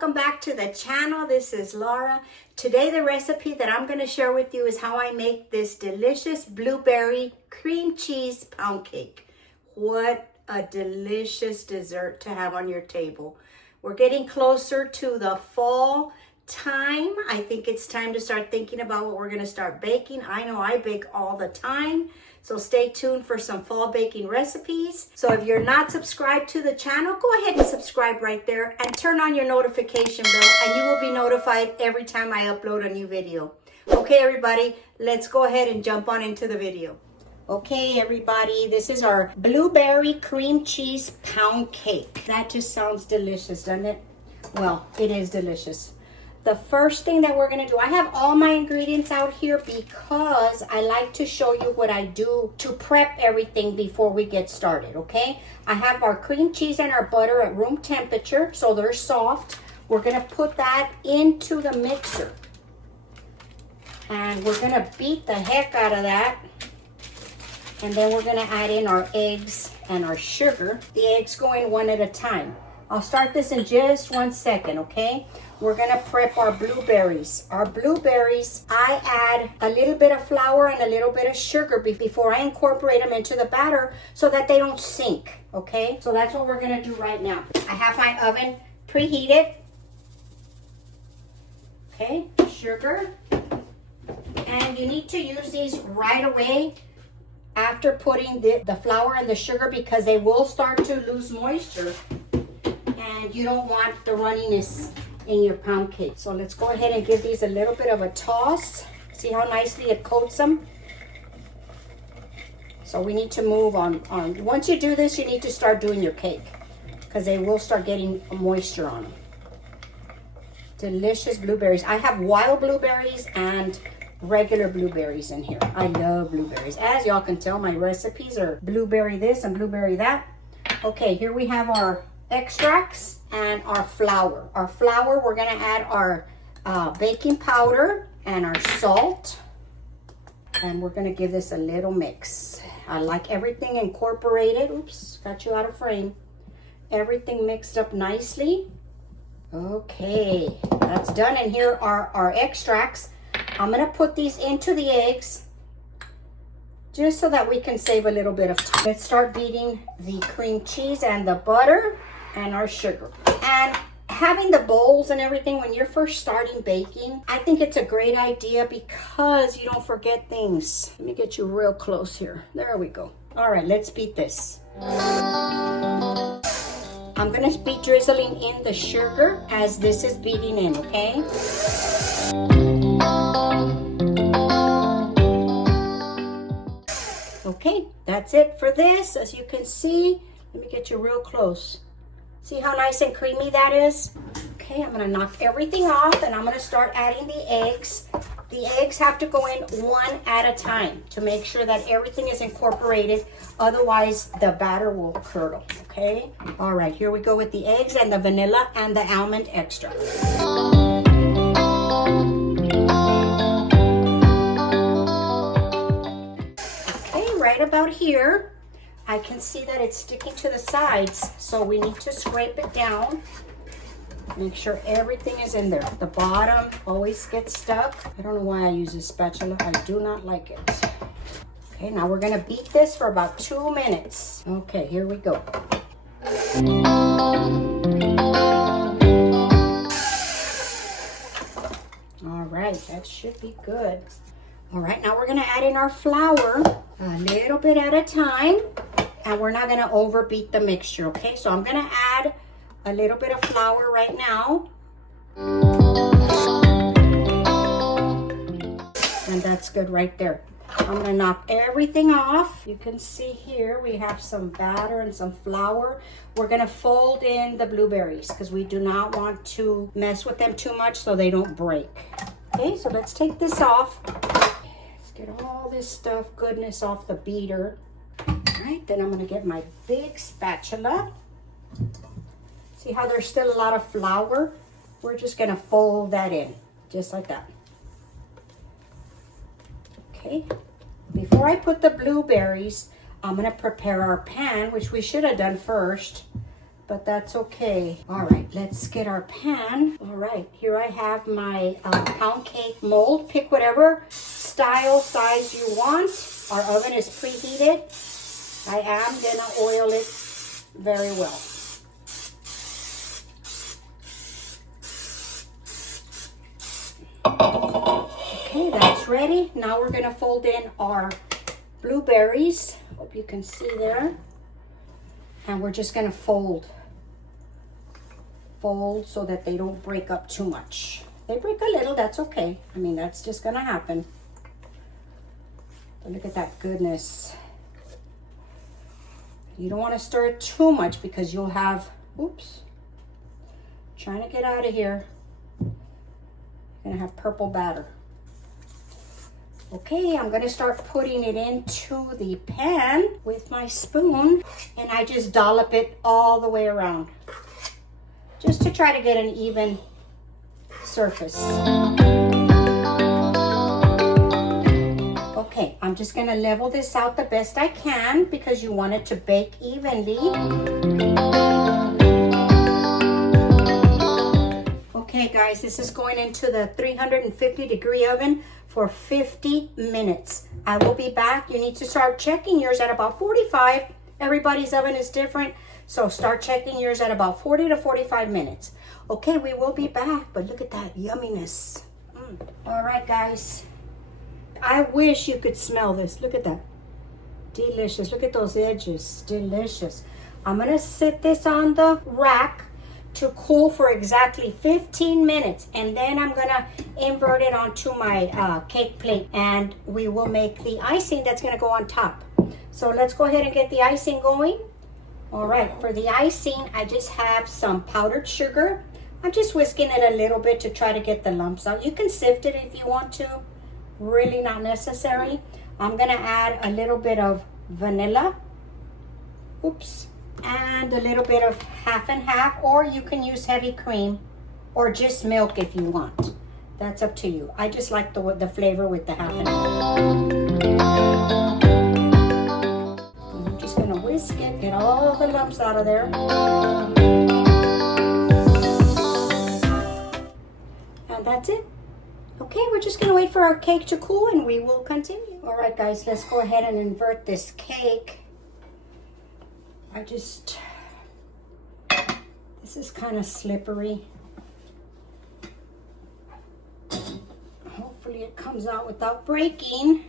welcome back to the channel. This is Laura. Today the recipe that I'm going to share with you is how I make this delicious blueberry cream cheese pound cake. What a delicious dessert to have on your table. We're getting closer to the fall time. I think it's time to start thinking about what we're going to start baking. I know I bake all the time. So stay tuned for some fall baking recipes. So if you're not subscribed to the channel, go ahead and subscribe right there and turn on your notification bell and you will be notified every time I upload a new video. Okay, everybody, let's go ahead and jump on into the video. Okay, everybody, this is our blueberry cream cheese pound cake. That just sounds delicious, doesn't it? Well, it is delicious. The first thing that we're going to do, I have all my ingredients out here because I like to show you what I do to prep everything before we get started, okay? I have our cream cheese and our butter at room temperature, so they're soft. We're going to put that into the mixer. And we're going to beat the heck out of that. And then we're going to add in our eggs and our sugar. The eggs go in one at a time. I'll start this in just 1 second, okay? We're gonna prep our blueberries. Our blueberries, I add a little bit of flour and a little bit of sugar before I incorporate them into the batter so that they don't sink, okay? So that's what we're gonna do right now. I have my oven preheated. Okay, sugar. And you need to use these right away after putting the flour and the sugar because they will start to lose moisture. And you don't want the runniness in your pound cake. So let's go ahead and give these a little bit of a toss. See how nicely it coats them? So we need to move on. Once you do this, you need to start doing your cake because they will start getting moisture on them. Delicious blueberries. I have wild blueberries and regular blueberries in here. I love blueberries. As y'all can tell, my recipes are blueberry this and blueberry that. Okay, here we have our extracts and our flour. Our flour, we're gonna add our baking powder and our salt. And we're gonna give this a little mix. I like everything incorporated. Oops, got you out of frame. Everything mixed up nicely. Okay, that's done. And here are our extracts. I'm gonna put these into the eggs just so that we can save a little bit of time. Let's start beating the cream cheese and the butter and our sugar. And having the bowls and everything when you're first starting baking, I think it's a great idea because you don't forget things. Let me get you real close here. There we go. All right, let's beat this. I'm gonna be drizzling in the sugar as this is beating in, okay? Okay, that's it for this. As you can see, let me get you real close. See how nice and creamy that is? Okay, I'm gonna knock everything off and I'm gonna start adding the eggs. The eggs have to go in one at a time to make sure that everything is incorporated. Otherwise, the batter will curdle, okay? All right, here we go with the eggs and the vanilla and the almond extract. Okay, right about here. I can see that it's sticking to the sides, so we need to scrape it down. Make sure everything is in there. The bottom always gets stuck. I don't know why I use a spatula. I do not like it. Okay, now we're gonna beat this for about 2 minutes. Okay, here we go. All right, that should be good. All right, now we're gonna add in our flour a little bit at a time. And we're not gonna overbeat the mixture, okay? So I'm gonna add a little bit of flour right now. And that's good right there. I'm gonna knock everything off. You can see here we have some batter and some flour. We're gonna fold in the blueberries because we do not want to mess with them too much so they don't break. Okay, so let's take this off. Let's get all this stuff, goodness off the beater. Right, then I'm gonna get my big spatula. See how there's still a lot of flour? We're just gonna fold that in, just like that. Okay, before I put the blueberries, I'm gonna prepare our pan, which we should have done first. but that's okay. All right, let's get our pan. All right, here I have my pound cake mold. Pick whatever style, size you want. Our oven is preheated. I am gonna oil it very well. Okay, that's ready. Now we're gonna fold in our blueberries. Hope you can see there. And we're just gonna fold so that they don't break up too much. They break a little, that's okay. I mean, that's just gonna happen. But look at that goodness. You don't want to stir it too much because you'll have, oops, trying to get out of here. You're gonna have purple batter. Okay, I'm gonna start putting it into the pan with my spoon, and I just dollop it all the way around, just to try to get an even surface. Okay, I'm just gonna level this out the best I can because you want it to bake evenly. Okay guys, this is going into the 350-degree oven for 50 minutes. I will be back. You need to start checking yours at about 45. Everybody's oven is different, so start checking yours at about 40 to 45 minutes. Okay, we will be back, but look at that yumminess. All right, guys. I wish you could smell this. Look at that. Delicious. Look at those edges. Delicious. I'm going to sit this on the rack to cool for exactly 15 minutes, and then I'm gonna invert it onto my cake plate, and we will make the icing that's gonna go on top. So let's go ahead and get the icing going. All right, for the icing, I just have some powdered sugar. I'm just whisking it a little bit to try to get the lumps out. You can sift it if you want to, really not necessary. I'm gonna add a little bit of vanilla. Oops. And a little bit of half and half, or you can use heavy cream or just milk if you want. That's up to you. I just like the flavor with the half and half. I'm just gonna whisk it, get all the lumps out of there. And that's it. Okay, we're just gonna wait for our cake to cool and we will continue. All right guys, let's go ahead and invert this cake. This is kind of slippery. Hopefully it comes out without breaking.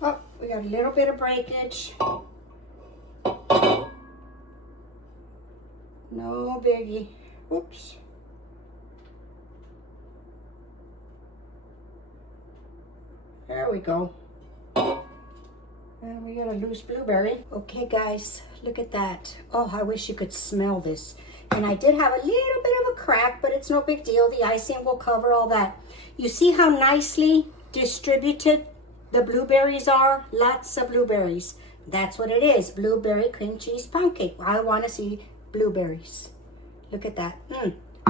Oh, we got a little bit of breakage. No biggie. Oops. There we go. And we got a loose blueberry. Okay guys, look at that. Oh, I wish you could smell this. And I did have a little bit of a crack, but it's no big deal. The icing will cover all that. You see how nicely distributed the blueberries are? Lots of blueberries. That's what it is, blueberry cream cheese pound cake. I want to see blueberries. Look at that.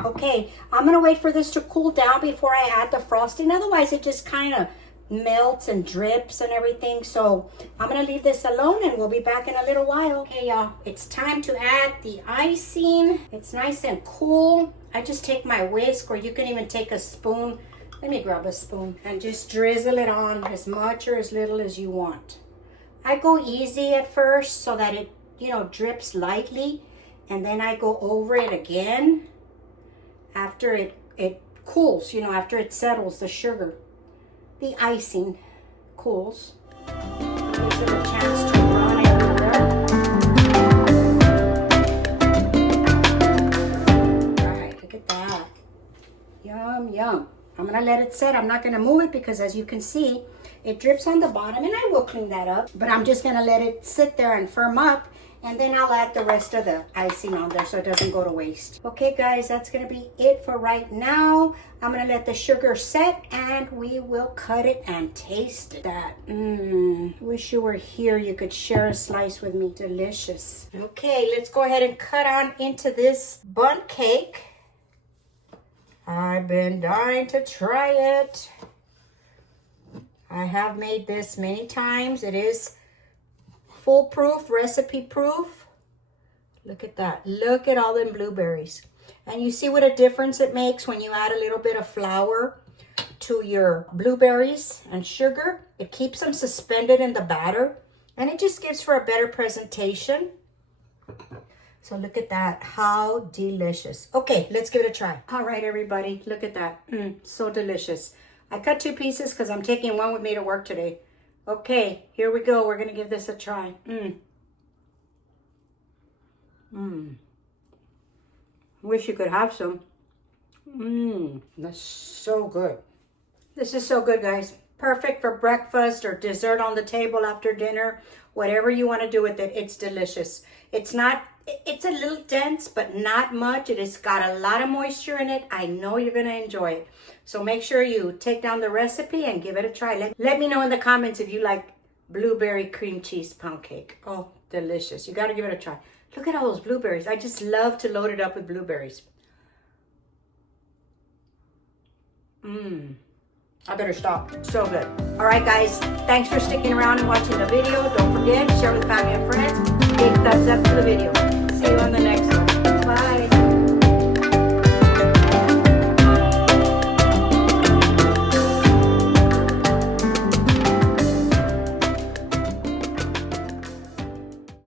Okay, I'm gonna wait for this to cool down before I add the frosting. Otherwise, it just kind of melts and drips and everything. So I'm gonna leave this alone and we'll be back in a little while. Okay y'all, it's time to add the icing. It's nice and cool. I just take my whisk, or you can even take a spoon. Let me grab a spoon and just drizzle it on as much or as little as you want. I go easy at first so that it, you know, drips lightly, and then I go over it again after it cools, you know, after it settles, the sugar. The icing cools. Gives it a chance to run everywhere. All right, look at that. Yum, yum. I'm gonna let it sit. I'm not gonna move it because, as you can see, it drips on the bottom, and I will clean that up. But I'm just gonna let it sit there and firm up, and then I'll add the rest of the icing on there so it doesn't go to waste. Okay guys, that's gonna be it for right now. I'm gonna let the sugar set and we will cut it and taste it. Wish you were here. You could share a slice with me. Delicious. Okay, let's go ahead and cut on into this bundt cake. I've been dying to try it. I have made this many times. It is foolproof, recipe proof. Look at that. Look at all them blueberries. And you see what a difference it makes when you add a little bit of flour to your blueberries and sugar. It keeps them suspended in the batter, and it just gives for a better presentation. So look at that. How delicious. Okay, let's give it a try. All right, everybody. Look at that. So delicious. I cut 2 pieces because I'm taking one with me to work today. Okay, here we go. We're going to give this a try. Wish you could have some. That's so good. This is so good, guys. Perfect for breakfast or dessert on the table after dinner. Whatever you want to do with it, it's delicious. It's a little dense, but not much. It has got a lot of moisture in it. I know you're going to enjoy it. So make sure you take down the recipe and give it a try. Let me know in the comments if you like blueberry cream cheese pound cake. Oh, delicious. You got to give it a try. Look at all those blueberries. I just love to load it up with blueberries. I better stop. So good. All right, guys. Thanks for sticking around and watching the video. Don't forget, share with family and friends. Big thumbs up to the video. See you on the next